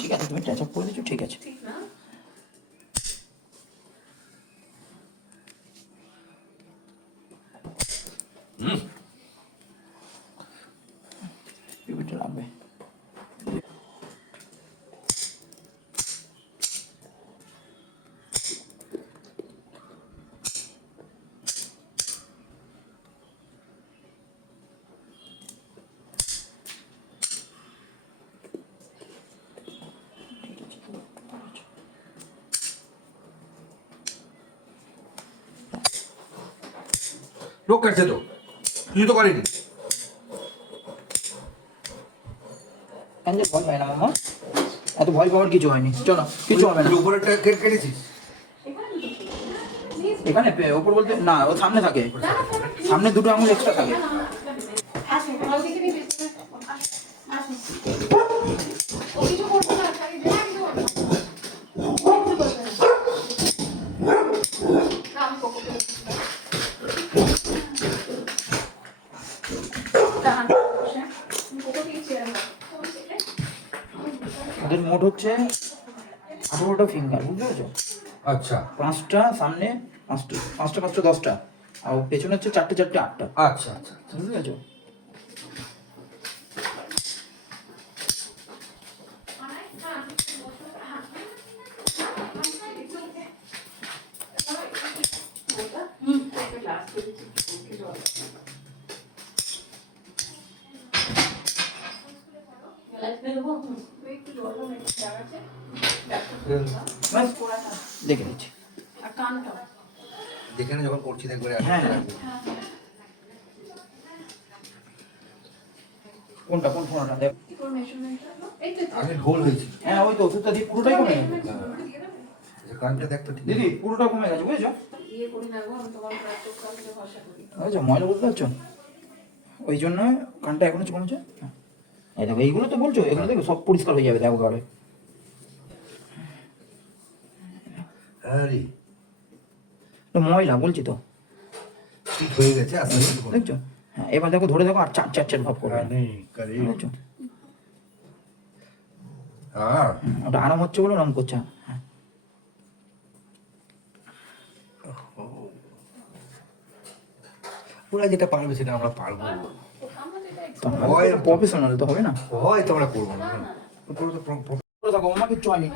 ঠিক আছে, তুমি টাচ আপ করে দিচ্ছ, ঠিক আছে। ঠিক না? পিপিটা লাগবে। লোক কাটছে তো, কিছু তো করেনি। ভয় পায় না মামা, এত ভয় পাওয়ার কিছু হয়নি, চলো কিছু হবে না। উপরেরটা কেটেছিস? এখানে ওপর বলতে না, ও সামনে থাকে, সামনে দুটো আঙুল এক্সট্রা থাকে। ওদের মোট হচ্ছে 18টা ফিঙ্গার, বুঝতে পেরেছো? আচ্ছা 5টা সামনে, 5টা 10টা, আর পেছনে হচ্ছে 4টে 8টা। আচ্ছা আচ্ছা বুঝতে পেরেছো? দেখে নিচ্ছি। যেখানে যখন করছি দেখবে। হ্যাঁ কোনটা, কোন ফোনটা দেখ। আগে ঢোল হয়েছিল। হ্যাঁ ওই তো ওষুধটা দিয়ে পুরোটাই কমে গেছে। কানটা দেখ তো ঠিক। দিদি পুরোটা কমে গেছে, বুঝেছো? বুঝেছো, ময়লা বুঝতে পারছো, ওই জন্য কানটা এখনো কমেছে। এই দেখো এইগুলো তো বলছো, এগুলো দেখো সব পরিষ্কার হয়ে যাবে, দেখো ঘরে। আরে ময়লা বলছি তো, ঠিক হয়ে গেছে আস্তে আস্তে। দেখছো? হ্যাঁ এবার দেখো ধরে দেখো, আর চার ভাব করবে, বুঝছো? হ্যাঁ ওটা আরাম হচ্ছে বলে ওরম করছে। হ্যাঁ ওরা যেটা পারবে সেটা আমরা পারবো। প্রফেশনাল তো হবে না, হয় তো আমরা করবো না। দেখো আমার কিচ্ছু হয়নি।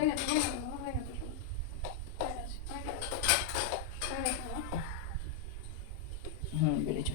বেড়েছে।